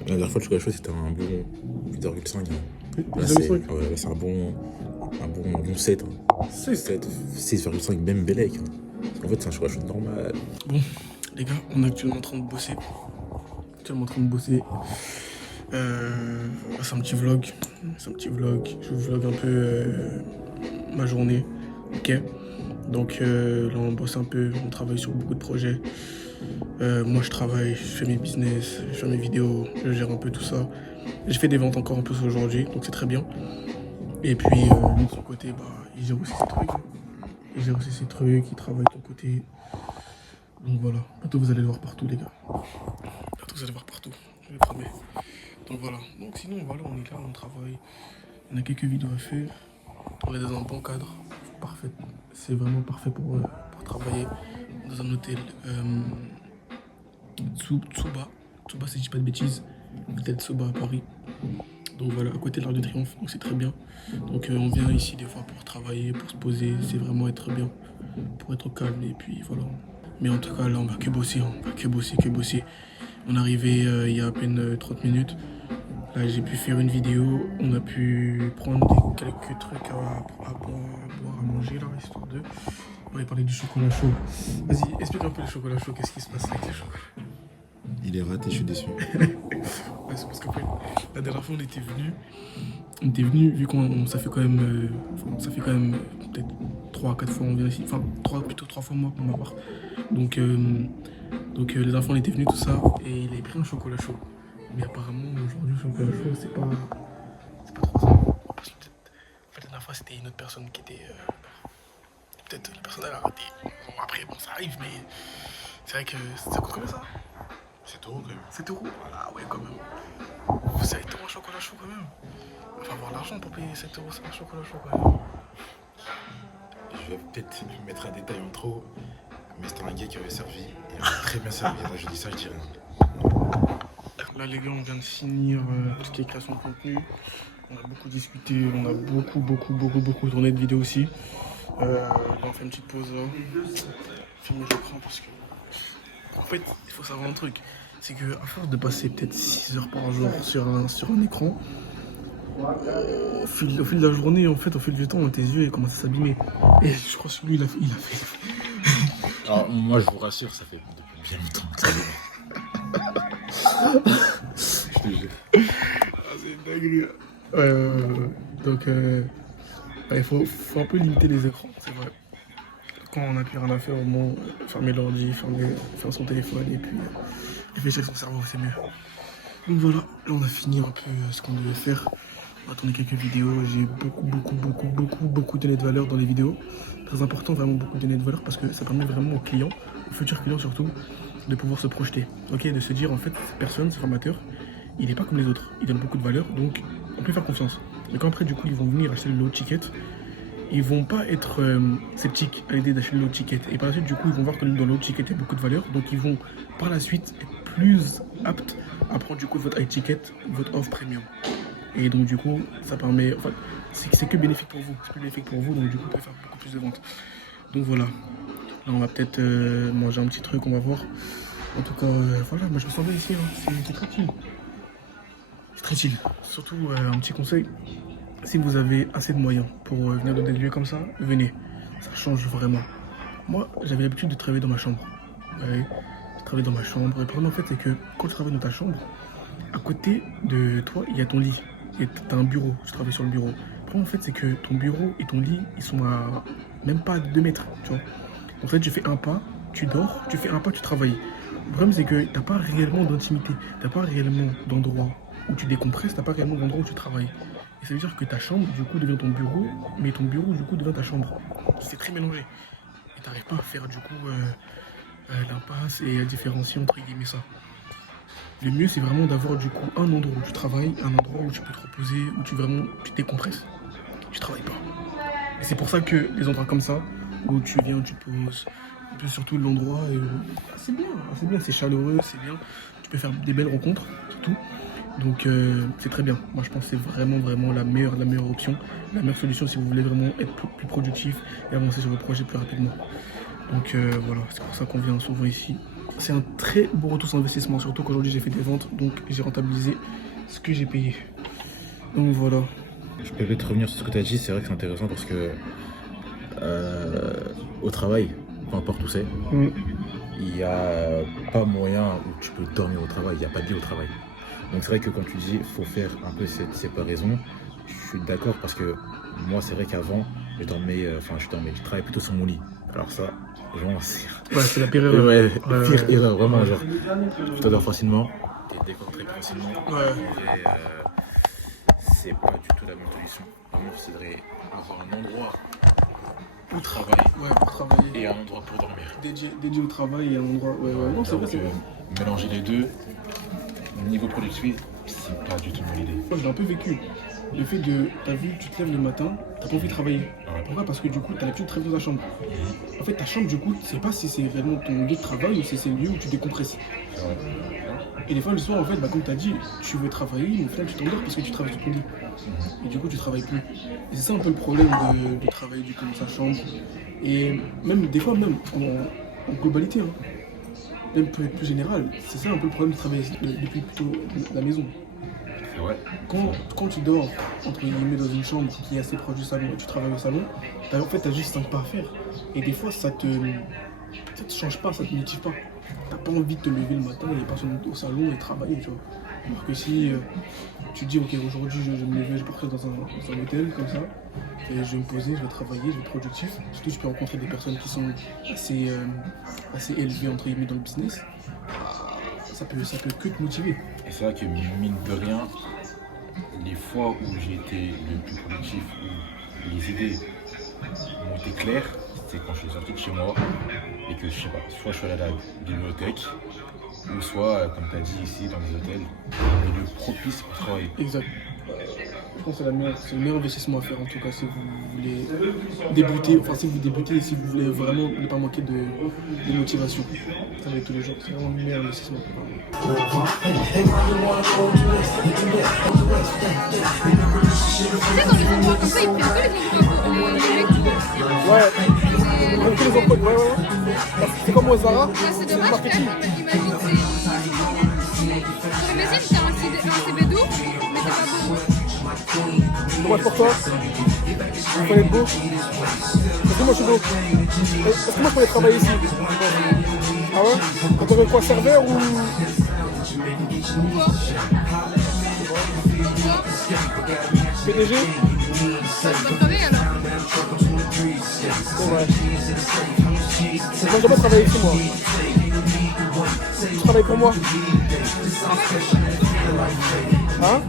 La dernière fois, le chocolat chaud, c'était un bon 8,5. Là, 8,5. c'est un bon 7. 7, 6,5, même Bellec. En fait, c'est un chocolat chaud normal. Bon, les gars, on est actuellement en train de bosser. C'est un petit vlog. Je vous vlog un peu ma journée. Ok. Donc là, on bosse un peu. On travaille sur beaucoup de projets. Moi, je travaille, je fais mes business, je fais mes vidéos, je gère un peu tout ça. J'ai fait des ventes encore un peu aujourd'hui, donc c'est très bien. Et puis, lui, de son côté, bah, il gère aussi ses trucs. Il travaille de son côté. Donc voilà, bientôt vous allez le voir partout, les gars. Bientôt vous allez le voir partout, je le promets. Donc voilà, donc sinon, voilà, on est là, on travaille. On a quelques vidéos à faire. On est dans un bon cadre, parfait. C'est vraiment parfait pour travailler dans un hôtel. Tsuba, si je dis pas de bêtises, peut-être Tsuba à Paris. Donc voilà, à côté de l'Arc de Triomphe, donc c'est très bien. Donc on vient ici des fois pour travailler, pour se poser, c'est vraiment être bien, pour être calme et puis voilà. Mais en tout cas là on va que bosser, on va que bosser. On est arrivé il y a à peine 30 minutes. Là j'ai pu faire une vidéo, on a pu prendre quelques trucs à boire, à manger là, histoire de... On va parler du chocolat chaud. Vas-y, explique un peu le chocolat chaud, qu'est-ce qui se passe avec les chocolats? Il est raté, je suis déçu. Ouais, c'est parce qu'en fait, la dernière fois on était venu, vu qu'on ça fait quand même peut-être 3 4 fois on vient ici, enfin 3 fois moi pour ma part. Donc, les enfants étaient venus tout ça et il avait pris un chocolat chaud. Mais apparemment aujourd'hui le chocolat chaud c'est pas trop ça. En plus, en fait, la dernière fois c'était une autre personne qui était peut-être la personne elle a raté. Bon après bon ça arrive mais c'est vrai que ça coûte comme ça. 7 euros quand même. 7 euros. Ah ouais quand même. 7 euros un chocolat chaud quand même. Il faut avoir l'argent pour payer 7 euros c'est un chocolat chaud quand même. Je vais peut-être mettre un détail en trop, mais c'était un gars qui avait servi. Il avait très bien servi. Là, je dis ça, je dis rien. Là les gars on vient de finir tout ce qui est création de contenu. On a beaucoup discuté, on a beaucoup tourné de vidéos aussi. Là on fait une petite pause là. Filmer l'écran parce que... En fait il faut savoir un truc. C'est que à force de passer peut-être 6 heures par jour sur un écran, au fil de la journée, en fait, au fil du temps, tes yeux ils commencent à s'abîmer. Et je crois que lui, il a fait. Alors, moi, je vous rassure, ça fait depuis bien longtemps que ça je te jure. Ah, c'est une dinguerie. Donc, il faut un peu limiter les écrans, c'est vrai. Quand on n'a plus rien à faire, au moins, fermer l'ordi, faire son téléphone et puis réfléchir son cerveau, c'est mieux. Donc voilà, là on a fini un peu ce qu'on devait faire. On a tourné quelques vidéos, j'ai beaucoup donné de valeur dans les vidéos. Très important, vraiment beaucoup donné de valeur parce que ça permet vraiment aux clients, aux futurs clients surtout, de pouvoir se projeter. Ok, de se dire en fait, cette personne, ce formateur, il n'est pas comme les autres, il donne beaucoup de valeur, donc on peut faire confiance. Mais quand après du coup ils vont venir acheter le low ticket, ils vont pas être sceptiques à l'idée d'acheter le low ticket. Et par la suite du coup ils vont voir que dans le low ticket il y a beaucoup de valeur, donc ils vont par la suite être plus aptes à prendre du coup votre high ticket, votre offre premium. Et donc du coup, ça permet, enfin, c'est que bénéfique pour vous, c'est que bénéfique pour vous, donc du coup, vous pouvez faire beaucoup plus de ventes. Donc voilà, là on va peut-être manger un petit truc, on va voir. En tout cas, voilà, moi je me sens bien ici, hein. C'est très chill. C'est très chill. Surtout, un petit conseil, si vous avez assez de moyens pour venir dans des lieux comme ça, venez. Ça change vraiment. Moi, j'avais l'habitude de travailler dans ma chambre. Ouais, je travaillais dans ma chambre. Et le problème en fait, c'est que quand tu travailles dans ta chambre, à côté de toi, il y a ton lit. Et t'as un bureau, tu travailles sur le bureau. Le problème en fait, c'est que ton bureau et ton lit, ils sont à même pas 2 mètres, tu vois. En fait, tu fais un pas, tu dors, tu fais un pas, tu travailles. Le problème, c'est que t'as pas réellement d'intimité, t'as pas réellement d'endroit où tu décompresses, t'as pas réellement d'endroit où tu travailles. Et ça veut dire que ta chambre, du coup, devient ton bureau, mais ton bureau, du coup, devient ta chambre. C'est très mélangé. Et t'arrives pas à faire, du coup, l'impasse et à différencier entre guillemets ça. Le mieux, c'est vraiment d'avoir du coup un endroit où tu travailles, un endroit où tu peux te reposer, où tu décompresses. Tu travailles pas. Et c'est pour ça que les endroits comme ça, où tu viens, tu poses, et puis surtout l'endroit, c'est bien, c'est chaleureux, c'est bien. Tu peux faire des belles rencontres, surtout. Donc c'est très bien. Moi je pense que c'est vraiment la meilleure option, la meilleure solution si vous voulez vraiment être productif et avancer sur vos projets plus rapidement. Donc voilà, c'est pour ça qu'on vient souvent ici. c'est un très beau retour sur investissement, surtout qu'aujourd'hui j'ai fait des ventes, donc j'ai rentabilisé ce que j'ai payé. Donc voilà. Je peux peut-être revenir sur ce que tu as dit, c'est vrai que c'est intéressant parce que au travail, peu importe où c'est, il n'y a pas moyen où tu peux dormir au travail, il n'y a pas de lit au travail. Donc c'est vrai que quand tu dis faut faire un peu cette séparaison, je suis d'accord parce que moi c'est vrai qu'avant je travaillais plutôt sur mon lit. Alors ça, vraiment C'est la pire erreur. Pire erreur, vraiment genre. Tu t'endors facilement, t'es déconcentré facilement. Et, c'est pas du tout la même solution. Vraiment, il faudrait avoir un endroit pour travailler, et un endroit pour dormir. Dédié au travail et un endroit. Non, c'est vrai, c'est vrai. Mélanger les deux, niveau productif, c'est pas du tout une bonne idée. Moi, je l'ai un peu vécu. Le fait de, t'as vu, tu te lèves le matin, t'as pas envie de travailler. Pourquoi? Parce que du coup, t'as l'habitude de travailler dans ta chambre. En fait, ta chambre, du coup, tu sais pas si c'est vraiment ton lieu de travail ou si c'est le lieu où tu décompresses. Et des fois, le soir, en fait, comme t'as dit, tu veux travailler, mais au final, tu t'endors parce que tu travailles sur ton lit. Et du coup, tu travailles plus. Et c'est ça un peu le problème de travailler du coup dans sa chambre. Et même, des fois, même en globalité, même pour être plus général, c'est ça un peu le problème de travailler depuis plutôt la maison. Quand tu dors, entre guillemets, dans une chambre qui est assez proche du salon et tu travailles au salon, en fait, t'as juste 5 pas à faire. Et des fois, ça te change pas, ça te motive pas. T'as pas envie de te lever le matin et passer au salon et travailler, tu vois. Alors que si tu te dis, ok, aujourd'hui, je vais me lever, je partirai dans un hôtel comme ça, et je vais me poser, je vais travailler, je vais être productif. Surtout, tu peux rencontrer des personnes qui sont assez élevées, entre guillemets, dans le business. Ça peut que te motiver. Et c'est vrai que mine de rien, les fois où j'ai été le plus productif, où les idées m'ont été claires, c'est quand je suis sorti de chez moi et que je sais pas, soit je suis allé à la bibliothèque, ou soit, comme tu as dit ici, dans les hôtels, des lieux propices pour travailler. Exact. Je pense que c'est le meilleur investissement à faire en tout cas si vous voulez débuter, et si vous voulez vraiment ne pas manquer de motivation. Travailler tous les jours, c'est vraiment le meilleur investissement. Tu sais, quand les endroits comme ça, ils prennent que les mecs Ouais, que les emplois, c'est comme au Zara, c'est dommage, marketing. Imagine, pour les messieurs, t'as un CB2, mais t'es pas beau. Dommage pour toi. Il faut être beau. Est-ce que moi je suis beau? Est-ce que moi je pourrais travailler ici? Ah ouais? On t'aurait quoi, serveur ou... PDG? Ça, tu peux travailler alors. C'est vrai. Moi j'aimerais travailler ici moi. Tu travailles pour moi? Hein?